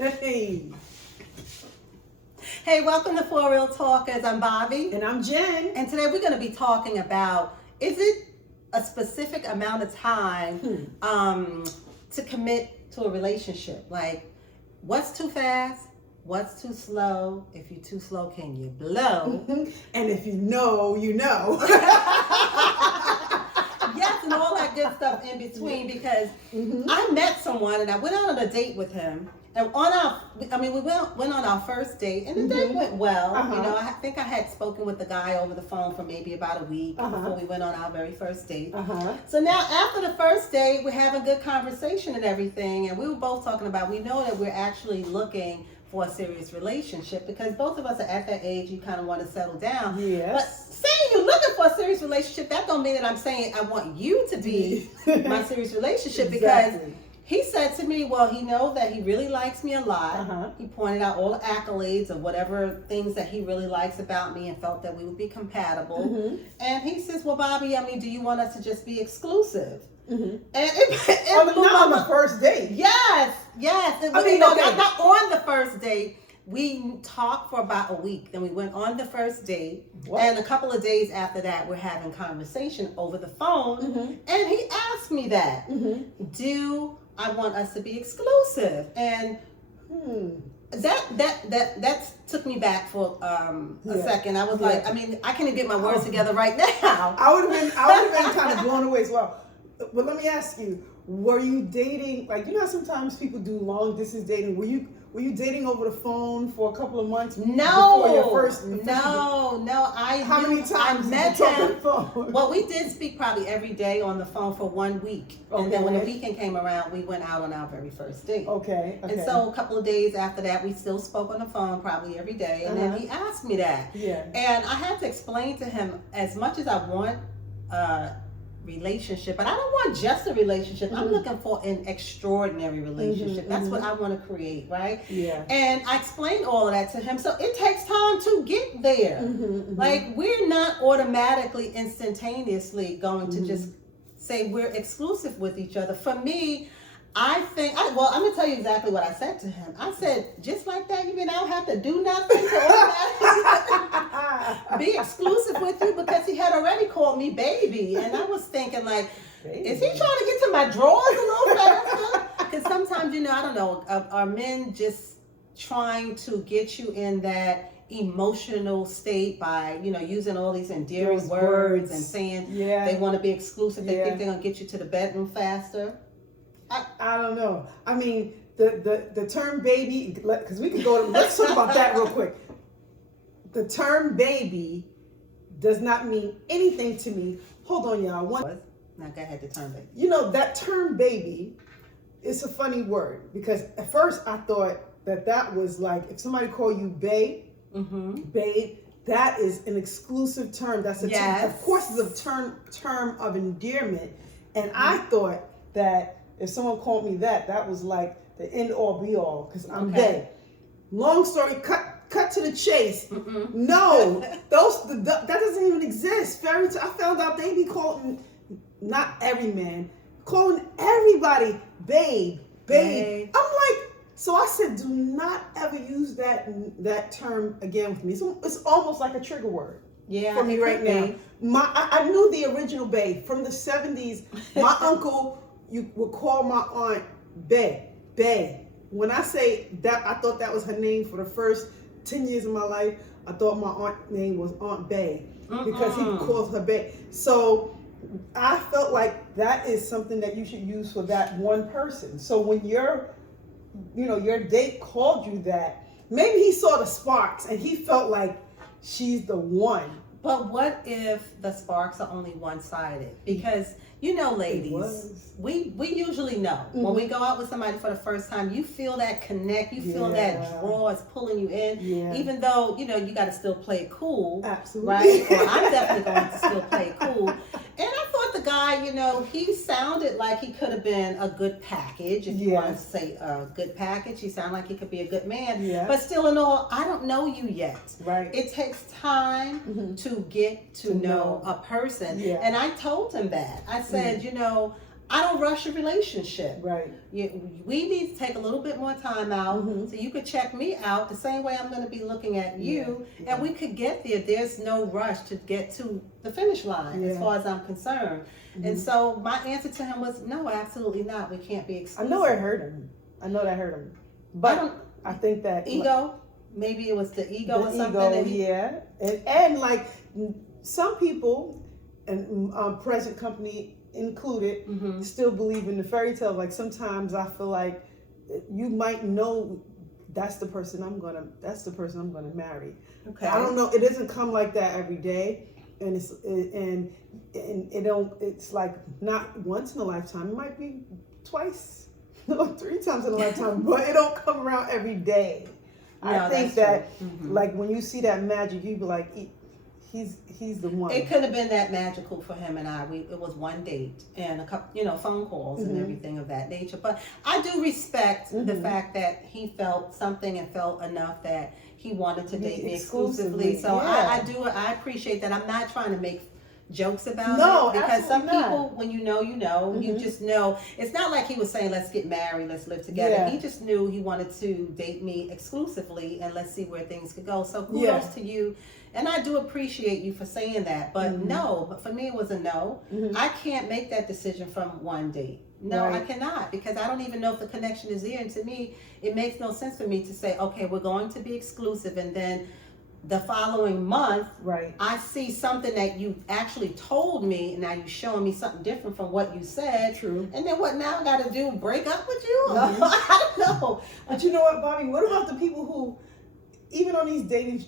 Hey. Hey, welcome to For Real Talkers. I'm Bobbi. And I'm Jen. And today we're going to be talking about, is it a specific amount of time to commit to a relationship? Like, what's too fast? What's too slow? If you're too slow, can you blow? And if you know, you know. Yes, and all that good stuff in between, because I met someone and I went out on a date with him. And we went on our first date, and the date went well. You know, I think I had spoken with the guy over the phone for maybe about a week before we went on our very first date. So now, after the first date, we're having good conversation and everything, and we were both talking about, we know that we're actually looking for a serious relationship, because both of us are at that age, you kind of want to settle down. Yes. But saying you're looking for a serious relationship, that don't mean that I'm saying I want you to be my serious relationship, because he said to me, well, he knows that he really likes me a lot. He pointed out all the accolades of whatever things that he really likes about me and felt that we would be compatible. And he says, well, Bobbi, do you want us to just be exclusive? And it blew not on the first date. Yes. Not on the first date. We talked for about a week. Then we went on the first date. What? And a couple of days after that, we're having conversation over the phone. And he asked me that. Do I want us to be exclusive? And that took me back for a second. I was like, I can't even get my words together right now. I would have been kind of blown away as well. But let me ask you, were you dating, like, you know how sometimes people do long distance dating? Were you dating over the phone for a couple of months? No. Before your first No. How many times I met did you talk him. on the phone? Well, we did speak probably every day on the phone for 1 week. And then when the weekend came around, we went out on our very first date. Okay. And so a couple of days after that, we still spoke on the phone probably every day. And then he asked me that. Yeah. And I had to explain to him, as much as I want relationship, but I don't want just a relationship. I'm looking for an extraordinary relationship. That's what I want to create, right? Yeah. And I explained all of that to him. So it takes time to get there. Like, we're not automatically, instantaneously going to just say we're exclusive with each other. For me, I think, I'm going to tell you exactly what I said to him. I said, just like that, you mean I don't have to do nothing to automatically be exclusive with you? Because he had already called me baby. And I was thinking, like, is he trying to get to my drawers a little faster? Because sometimes, I don't know, are men just trying to get you in that emotional state by, using all these endearing words and saying they want to be exclusive. They think they're going to get you to the bedroom faster. I don't know. The term baby, because we can go, let's talk about that real quick. The term baby does not mean anything to me. Hold on, y'all. Now go ahead, the term baby. That term baby is a funny word, because at first I thought that was like, if somebody call you babe, babe, that is an exclusive term. That's a term. Of course, it's a term of endearment. And I thought that if someone called me that was like the end all be all, because I'm babe. Long story, cut to the chase. No, that doesn't even exist. I found out they be calling, not every man, calling everybody babe. I'm like, so I said, do not ever use that term again with me. It's almost like a trigger word. For me right now. I knew the original babe from the 70s. My uncle, you would call my aunt babe. When I say that, I thought that was her name for the first 10 years of my life. I thought my aunt's name was Aunt Bae, because he calls her babe. So I felt like that is something that you should use for that one person. So when your date called you that, maybe he saw the sparks and he felt like she's the one. But what if the sparks are only one-sided? Because, ladies, we usually know. When we go out with somebody for the first time, you feel that connect, you feel that draw is pulling you in, even though, you got to still play it cool. Absolutely. Right? Or I'm definitely going to still play it cool. And I thought the guy, he sounded like he could have been a good package, if you want to say a good package. He sounded like he could be a good man. But still in all, I don't know you yet. Right. It takes time to get to know a person. And I told him that. I said, I don't rush a relationship. Right. We need to take a little bit more time out so you could check me out the same way I'm going to be looking at you, and we could get there. There's no rush to get to the finish line as far as I'm concerned. And so my answer to him was, no, absolutely not. We can't be exclusive. I know it hurt him. But I think that ego, maybe it was the ego or something. And like some people, and present company included, still believe in the fairy tale. Like sometimes I feel like you might know that's the person I'm gonna marry. Okay. I don't know. It doesn't come like that every day, and it's like not once in a lifetime. It might be twice, or 3 times in a lifetime, but it don't come around every day. No, I think that like when you see that magic, you be like, he's the one. It could have been that magical for him and I. It was one date and a couple, phone calls and everything of that nature. But I do respect the fact that he felt something and felt enough that he wanted to date me exclusively. So I appreciate that. I'm not trying to make jokes about it, because some people, when you know, you just know. It's not like he was saying, let's get married, let's live together. He just knew he wanted to date me exclusively, and let's see where things could go. So kudos to you, and I do appreciate you for saying that. But but for me it was a no. I can't make that decision from one date. No, I cannot, because I don't even know if the connection is there. And to me, it makes no sense for me to say, okay, we're going to be exclusive, and then the following month, I see something that you actually told me, and now you're showing me something different from what you said. True. And then what now I got to do? Break up with you? I don't know. But you know what, Bobbi? What about the people who, even on these dating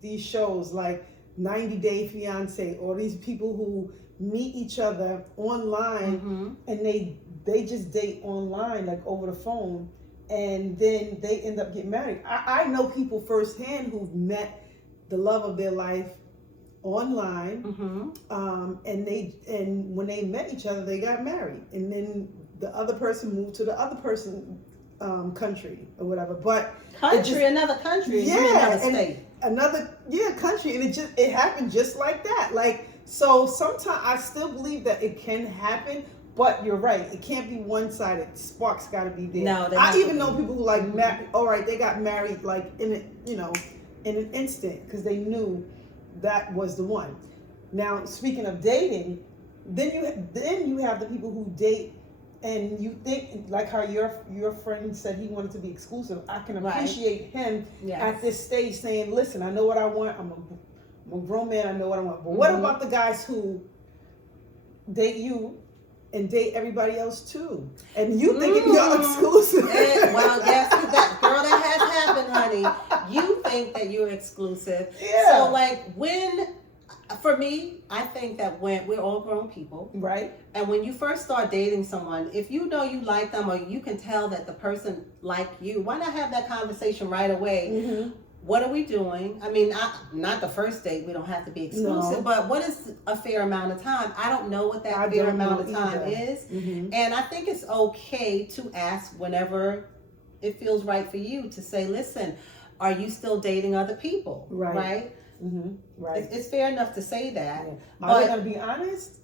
these shows like 90 Day Fiance, or these people who meet each other online and they just date online, like over the phone, and then they end up getting married. I know people firsthand who've met the love of their life online, and when they met each other, they got married, and then the other person moved to the other person country or whatever. But another country, another state, country, and it happened just like that. Like, so sometimes I still believe that it can happen. But you're right, it can't be one-sided. Sparks got to be there. No, I even know people who like they got married like in an instant, because they knew that was the one. Now, speaking of dating, then you have the people who date, and you think, like how your friend said he wanted to be exclusive. I can appreciate him at this stage saying, "Listen, I know what I want. I'm a grown man. I know what I want." But what about the guys who date you and date everybody else too, and you thinking you're exclusive? Well, yes, that has happened, honey. You think that you're exclusive. So like for me, I think that when we're all grown people, right? And when you first start dating someone, if you know you like them, or you can tell that the person like you, why not have that conversation right away? What are we doing? I mean, not the first date. We don't have to be exclusive, but what is a fair amount of time? I don't know what that fair amount of time is. And I think it's okay to ask whenever it feels right for you to say, listen, are you still dating other people? Right? Right. It's fair enough to say that. Are they going to be honest?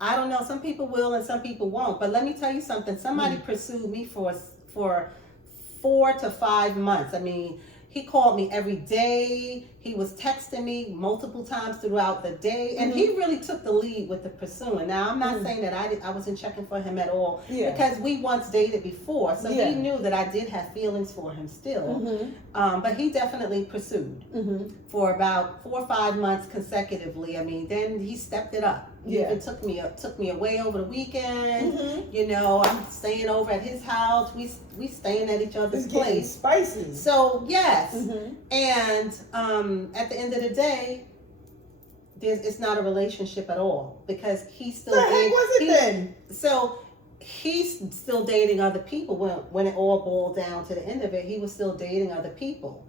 I don't know. Some people will and some people won't. But let me tell you something. Somebody pursued me for 4 to 5 months. I mean, he called me every day. He was texting me multiple times throughout the day, and he really took the lead with the pursuing. Now, I'm not saying that I wasn't checking for him at all, because we once dated before, so he knew that I did have feelings for him still. But he definitely pursued for about 4 or 5 months consecutively. I mean, then he stepped it up. He even took me away over the weekend. I'm staying over at his house. We staying at each other's place. Spicy. So yes, and at the end of the day, it's not a relationship at all, because he's still. The heck was it then? So he's still dating other people. When it all boiled down to the end of it, he was still dating other people.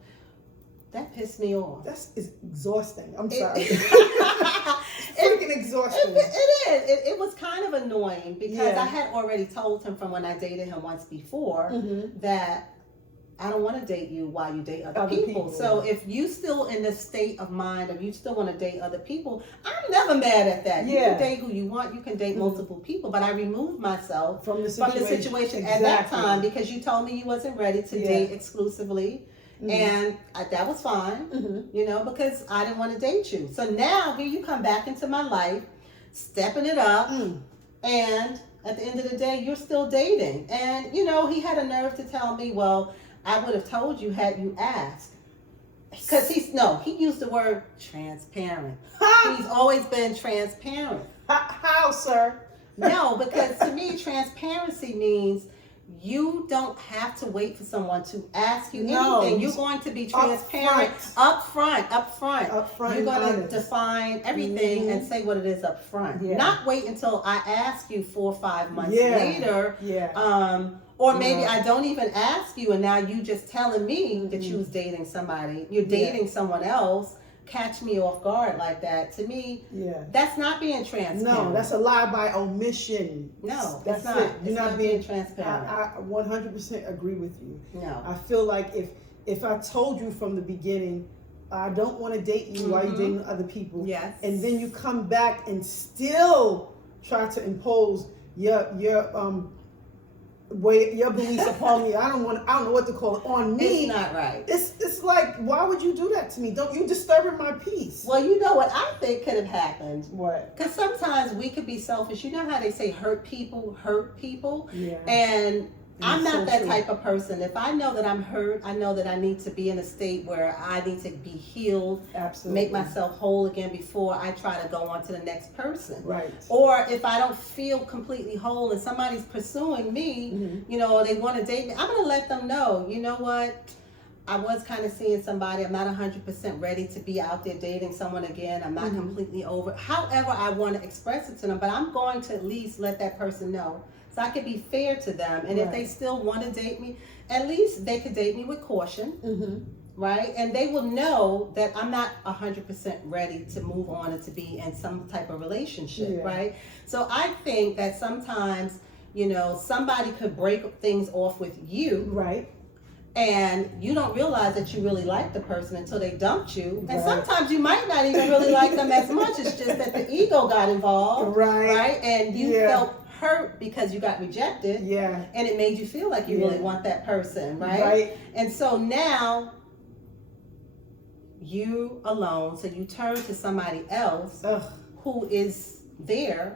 That pissed me off. It's exhausting. I'm sorry. It's freaking exhausting. It is. It was kind of annoying, because I had already told him from when I dated him once before that I don't want to date you while you date other people. So if you still in this state of mind, or you still want to date other people, I'm never mad at that. You can date who you want. You can date multiple people. But I removed myself from the situation at that time because you told me you wasn't ready to date exclusively. And that was fine, you know, because I didn't want to date you. So now here you come back into my life, stepping it up, and at the end of the day, you're still dating. And, you know, he had a nerve to tell me, well, I would have told you had you asked. Because he used the word transparent. He's always been transparent. How, sir? No, because to me, transparency means you don't have to wait for someone to ask you anything. You're going to be transparent up front. You're going to define everything and say what it is up front. Not wait until I ask you 4 or 5 months later. Or maybe I don't even ask you, and now you just telling me that you was dating somebody. You're dating someone else. Catch me off guard like that. To me, that's not being transparent. No, that's a lie by omission. No, that's not. it. You're not being transparent. I 100% agree with you. No, I feel like if I told you from the beginning, I don't want to date you while you're dating other people. Yes. And then you come back and still try to impose your beliefs upon me. I don't know what to call it on me. It's not right. It's like, why would you do that to me? Don't you disturbing my peace? Well, you know what I think could have happened. What? Because sometimes we could be selfish. You know how they say hurt people. Yeah. And I'm not so that true. type of person. If I know that I'm hurt, I know that I need to be in a state where I need to be healed, Absolutely. make myself whole again before I try to go on to the next person. Right. Or if I don't feel completely whole and somebody's pursuing me, you know, they want to date me, I'm going to let them know, you know what? I was kind of seeing somebody. I'm not 100% ready to be out there dating someone again. I'm not completely over. However, I want to express it to them, but I'm going to at least let that person know. So I could be fair to them. And if they still want to date me, at least they could date me with caution, right? And they will know that I'm not 100% ready to move on and to be in some type of relationship, right? So I think that sometimes, you know, somebody could break things off with you. Right. And you don't realize that you really like the person until they dumped you. And sometimes you might not even really like them as much. It's just that the ego got involved. Right. And you felt hurt because you got rejected. Yeah. And it made you feel like you really want that person. Right. And so now you alone. So you turn to somebody else who is there.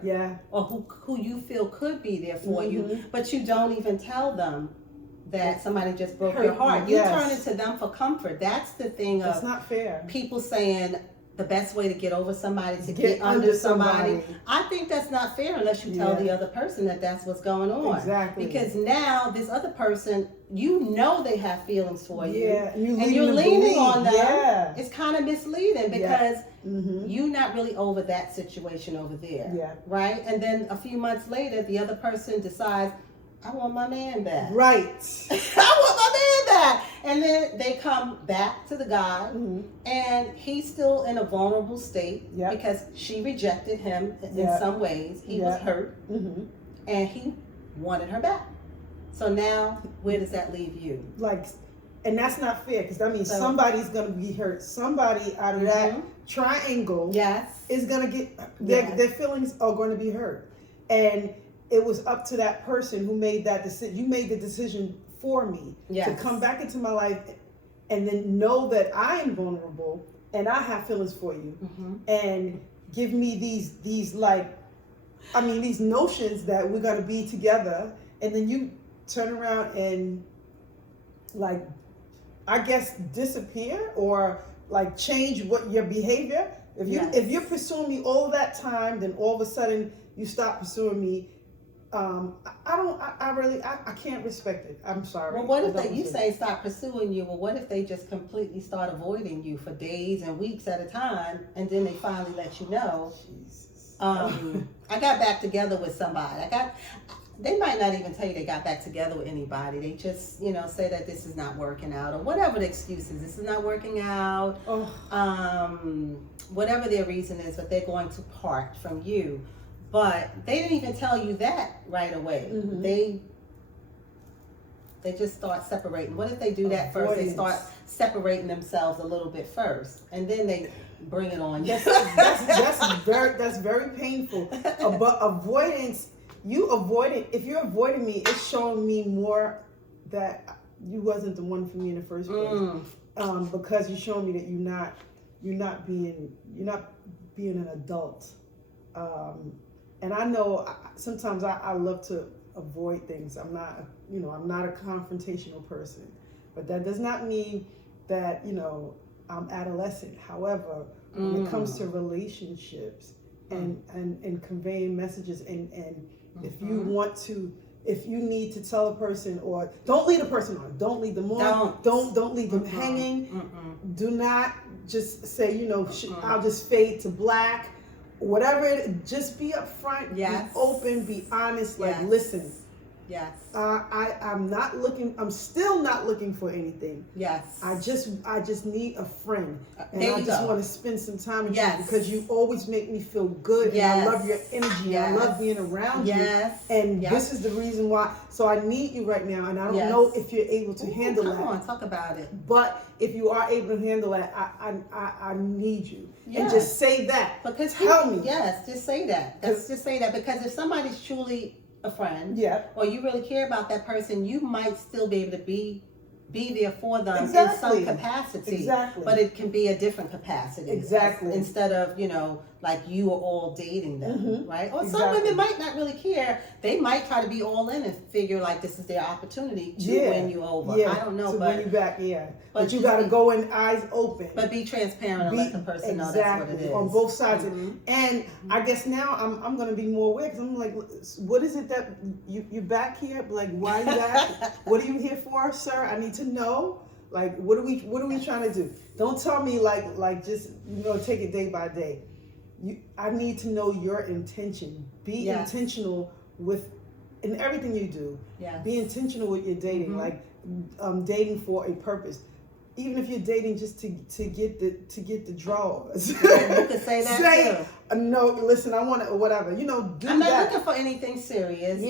Or who you feel could be there for you. But you don't even tell them that somebody just broke your heart. You turn it to them for comfort. That's the thing of, it's not fair. People saying the best way to get over somebody is to get under somebody. I think that's not fair unless you tell the other person that that's what's going on. Exactly. Because now this other person, you know they have feelings for you. And you're leaning on them. It's kind of misleading because you're not really over that situation over there. Right? And then a few months later, the other person decides, I want my man back. Right. I want my man back. And then they come back to the guy, and he's still in a vulnerable state because she rejected him in some ways. He was hurt, and he wanted her back. So now, where does that leave you? Like, and that's not fair because that means somebody's going to be hurt. Somebody out of that triangle is going to get, their feelings are going to be hurt. And it was up to that person who made that decision. You made the decision for me to come back into my life and then know that I am vulnerable and I have feelings for you and give me these notions that we're going to be together. And then you turn around and like, I guess disappear or like change what your behavior. If you're pursuing me all that time, then all of a sudden you stop pursuing me. I can't respect it. I'm sorry. Well, what if you say stop pursuing you? Well, what if they just completely start avoiding you for days and weeks at a time, and then they finally let you know? Jesus. I got back together with somebody. They might not even tell you they got back together with anybody. They just, say that this is not working out or whatever the excuse is. This is not working out. Whatever their reason is, but they're going to part from you. But they didn't even tell you that right away. They just start separating. What if they do that first? They start separating themselves a little bit first, and then they bring it on you. That's very painful. But avoidance, if you're avoiding me, it's showing me more that you wasn't the one for me in the first place. Because you're showing me that you're not being an adult. And I know sometimes I love to avoid things. I'm not a confrontational person, but that does not mean that, I'm adolescent. However, when it comes to relationships and conveying messages and if you need to tell a person, or don't lead a person on, don't lead them on, don't leave them hanging. Do not just say, I'll just fade to black. Whatever just be upfront, be open, be honest, listen. Yes. I'm still not looking for anything. Yes. I just need a friend. And there I just want to spend some time with you because you always make me feel good. And I love your energy. I love being around you. And this is the reason why. So I need you right now. And I don't know if you're able to handle that. Come on, talk about it. But if you are able to handle that, I need you. And just say that. Because tell me. Yes, just say that. Just say that. Because if somebody's truly a friend, or you really care about that person, you might still be able to be there for them in some capacity. But it can be a different capacity. Instead of, like you are all dating them, right? Or some women might not really care. They might try to be all in and figure like this is their opportunity to win you over. I don't know, to win you back. But you got to go in eyes open. But be transparent and let the person know that's what it is. On both sides. And I guess now I'm going to be more aware, because I'm like, what is it that you're back here? Like, why are you back? What are you here for, sir? I need to know. Like, what are we trying to do? Don't tell me like just take it day by day. I need to know your intention. Be intentional in everything you do. Be intentional with your dating, like dating for a purpose. Even if you're dating just to get the draws. You could say that too. No, listen, I want to, whatever. Do I'm not looking for anything serious.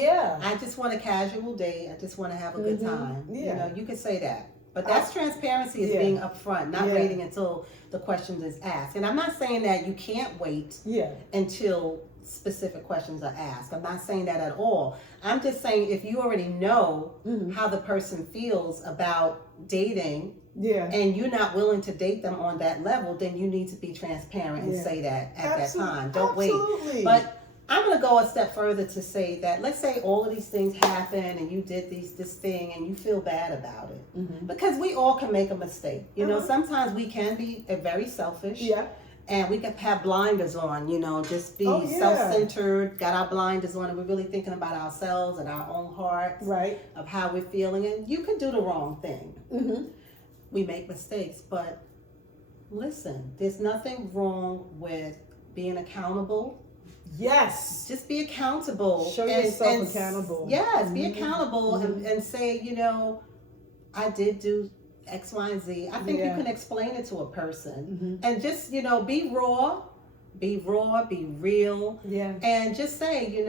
I just want a casual date. I just want to have a good time. You could say that. But that's transparency, is being upfront, not waiting until the question is asked. And I'm not saying that you can't wait until specific questions are asked. I'm not saying that at all. I'm just saying if you already know how the person feels about dating, and you're not willing to date them on that level, then you need to be transparent and say that at that time. Don't wait. But I'm going to go a step further to say that, let's say all of these things happen and you did this thing and you feel bad about it. Because we all can make a mistake. Sometimes we can be very selfish. And we can have blinders on, just be self-centered, got our blinders on, and we're really thinking about ourselves and our own hearts, of how we're feeling. And you can do the wrong thing. We make mistakes, but listen, there's nothing wrong with being accountable. Just be accountable. Show yourself accountable. Be accountable and say, I did do X, Y, and Z. I think you can explain it to a person and just, be raw, be real. And just say,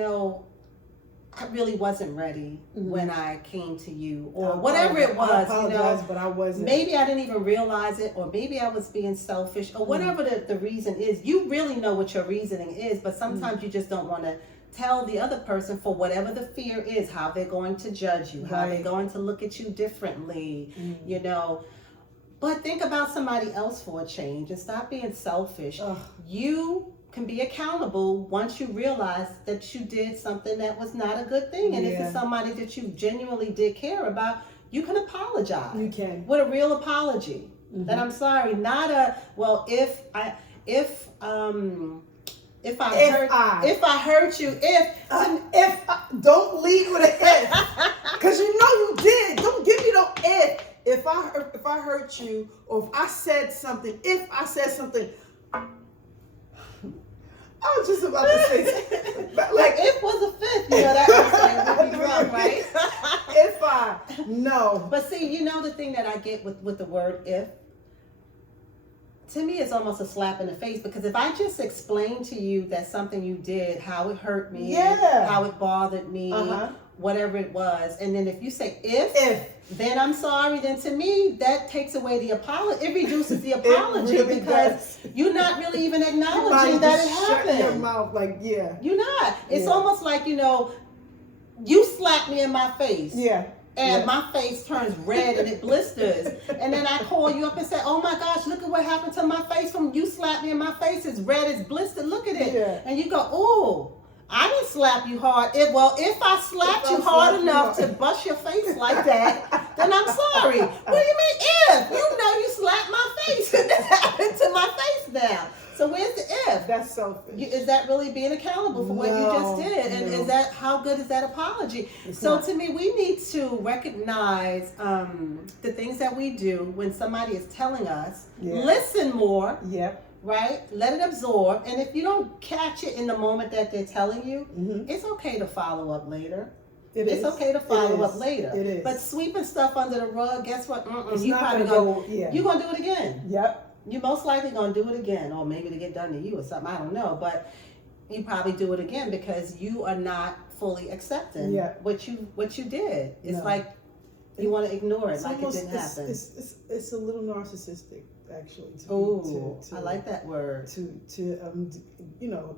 I really wasn't ready when I came to you, or whatever it was. I apologize, but I wasn't. Maybe I didn't even realize it, or maybe I was being selfish, or whatever the reason is. You really know what your reasoning is, but sometimes you just don't want to tell the other person for whatever the fear is, how they're going to judge you, how they're going to look at you differently, But think about somebody else for a change and stop being selfish. You can be accountable once you realize that you did something that was not a good thing. And if it's somebody that you genuinely did care about, you can apologize. You can. With a real apology. That I'm sorry, not a, well, if I hurt you, don't lead with an if, because you did. Don't give me no if. If I hurt you, or if I said something, I was just about to say, like if was a fifth, that would be wrong, right? No. But see, the thing that I get with the word if, to me, it's almost a slap in the face, because if I just explain to you that something you did, how it hurt me, how it bothered me, whatever it was. And then if you say if, then I'm sorry, then to me, that takes away the apology. It reduces the apology really because you're not really even acknowledging that it happened. Shut your mouth, like, yeah. You're not. It's almost like, you know, you slap me in my face. Yeah. And my face turns red and it blisters. And then I call you up and say, oh my gosh, look at what happened to my face from you slapped me in my face. It's red, it's blistered. Look at it. Yeah. And you go, oh, I didn't slap you hard. If I slapped you hard enough to bust your face like that, then I'm sorry. What do you mean if? You know you slapped my face and this happened to my face now. So where's the if? That's selfish. Is that really being accountable for what you just did? And is that, how good is that apology? To me, we need to recognize the things that we do when somebody is telling us, listen more. Yep. Right? Let it absorb. And if you don't catch it in the moment that they're telling you, it's okay to follow up later. It's okay to follow up later. It is. But sweeping stuff under the rug, guess what? You're probably you're going to do it again. Yep. You're most likely going to do it again, or maybe to get done to you or something. I don't know. But you probably do it again because you are not fully accepting what you did. It's like you want to ignore it, like it didn't happen. It's a little narcissistic, actually. I like that word. To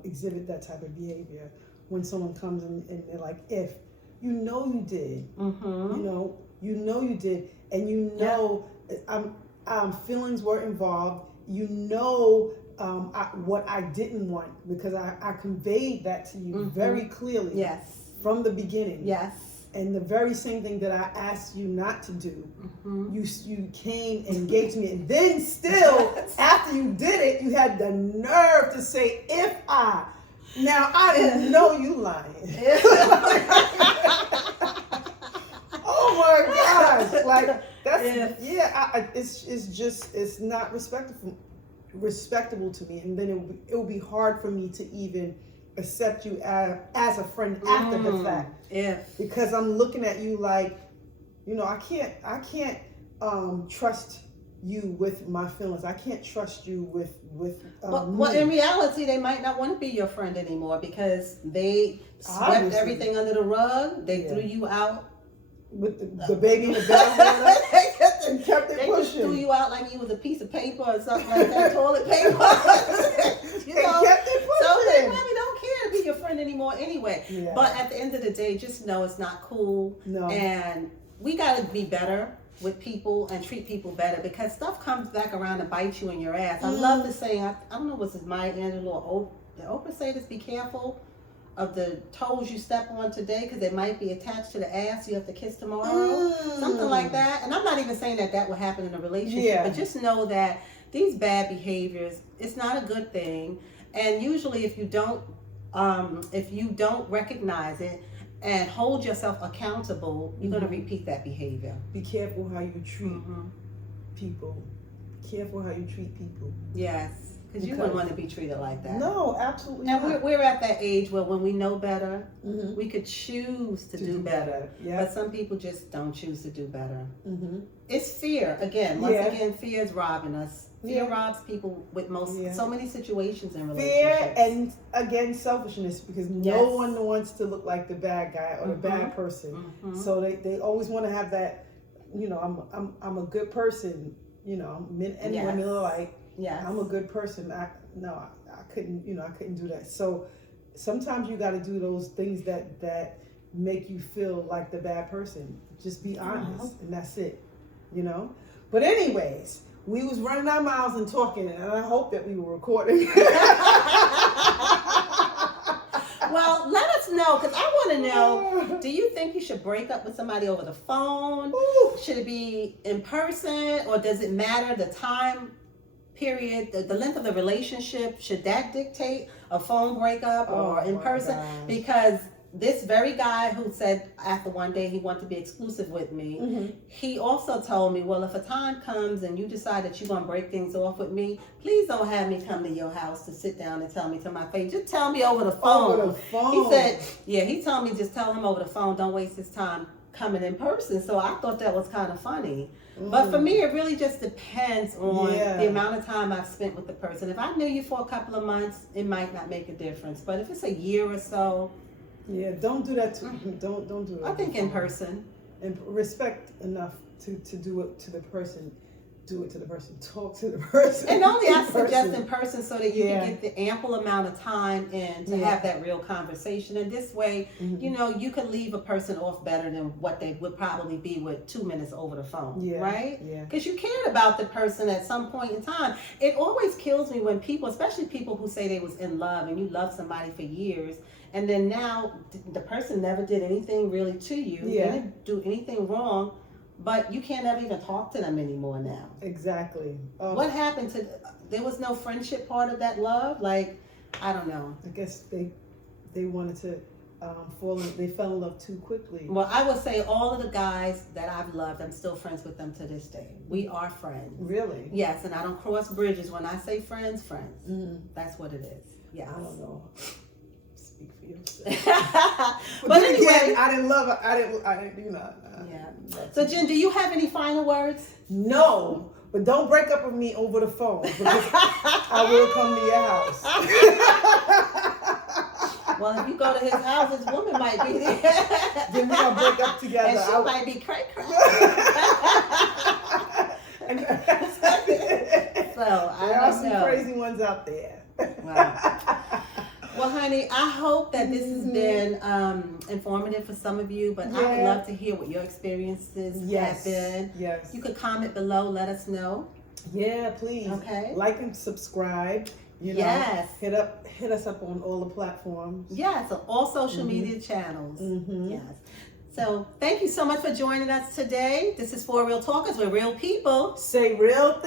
exhibit that type of behavior when someone comes in and they're like, if you know you did, you know you did, and you know feelings were involved. You know what I didn't want because I conveyed that to you very clearly. Yes. From the beginning. Yes. And the very same thing that I asked you not to do, you came and engaged me, and then still after you did it, you had the nerve to say if I. Now I didn't know you lying. Oh my gosh! Like that's it's not respectable to me, and then it will be hard for me to even accept you as a friend after the fact. Because I'm looking at you like, I can't trust you with my feelings. I can't trust you with well, in reality, they might not want to be your friend anymore because they swept everything under the rug. They threw you out with the baby in the bathroom and kept it pushing. They just threw you out like you was a piece of paper or something like that, toilet paper. Kept it pushing. So they probably don't care to be your friend anymore anyway. Yeah. But at the end of the day, just know it's not cool. No. And we got to be better with people and treat people better because stuff comes back around to bite you in your ass. I love the saying, I don't know, was it Maya Angelou or did Oprah say this? Be careful of the toes you step on today because they might be attached to the ass you have to kiss tomorrow. Something like that. And I'm not even saying that will happen in a relationship, but just know that these bad behaviors, it's not a good thing. And usually if you don't recognize it and hold yourself accountable, you're going to repeat that behavior. Be careful how you treat people. Be careful how you treat people. Yes. Because you wouldn't want to be treated like that. No, absolutely not. And we're at that age where when we know better, we could choose to do better. But some people just don't choose to do better. It's fear. Again, once again, fear is robbing us. Fear robs people with so many situations in relationships. Fear and, again, selfishness because no one wants to look like the bad guy or the bad person. So they always want to have that, I'm a good person, men and women alike. Yeah, I'm a good person. I couldn't do that. So sometimes you got to do those things that make you feel like the bad person. Just be honest, and that's it. But anyways, we was running our mouths and talking, and I hope that we were recording. Well, let us know because I want to know. Do you think you should break up with somebody over the phone? Should it be in person, or does it matter the time period, the length of the relationship? Should that dictate a phone breakup or in person? Gosh. Because this very guy who said after one day he wanted to be exclusive with me, he also told me, well, if a time comes and you decide that you're going to break things off with me, please don't have me come to your house to sit down and tell me to my face. Just tell me over the phone. Over the phone. He said, he told me just tell him over the phone, don't waste his time coming in person. So I thought that was kind of funny. But for me, it really just depends on the amount of time I've spent with the person. If I knew you for a couple of months, it might not make a difference. But if it's a year or so, Yeah, don't do that to don't do it. I think in person. And respect enough to do it to the person. Do it to the person. Talk to the person. And only I in suggest person. in person so that you can get the ample amount of time in to have that real conversation. And this way, you know, you can leave a person off better than what they would probably be with 2 minutes over the phone, right? Yeah. Because you cared about the person at some point in time. It always kills me when people, especially people who say they was in love and you love somebody for years, and then now the person never did anything really to you. They didn't do anything wrong. But you can't ever even talk to them anymore now. Exactly. What happened to? There was no friendship part of that love. Like, I don't know. I guess they wanted to they fell in love too quickly. Well, I would say all of the guys that I've loved, I'm still friends with them to this day. We are friends. Really? Yes, and I don't cross bridges. When I say friends, that's what it is. Yeah. I don't know. Speak for yourself. But anyway, again, I didn't love it. I didn't. You know. So Jen, do you have any final words? No, but don't break up with me over the phone because I will come to your house. Well, if you go to his house, his woman might be there. Then we're gonna break up together. And she might be cray cray. So there are some crazy ones out there. Wow. Well, honey, I hope that this has been informative for some of you, but I would love to hear what your experiences have been. Yes. You could comment below, let us know. Yeah, please. Okay. Like and subscribe. You know, hit us up on all the platforms. Yes, on all social media channels. Yes. So thank you so much for joining us today. This is For Real Talkers. We're real people. Say real things.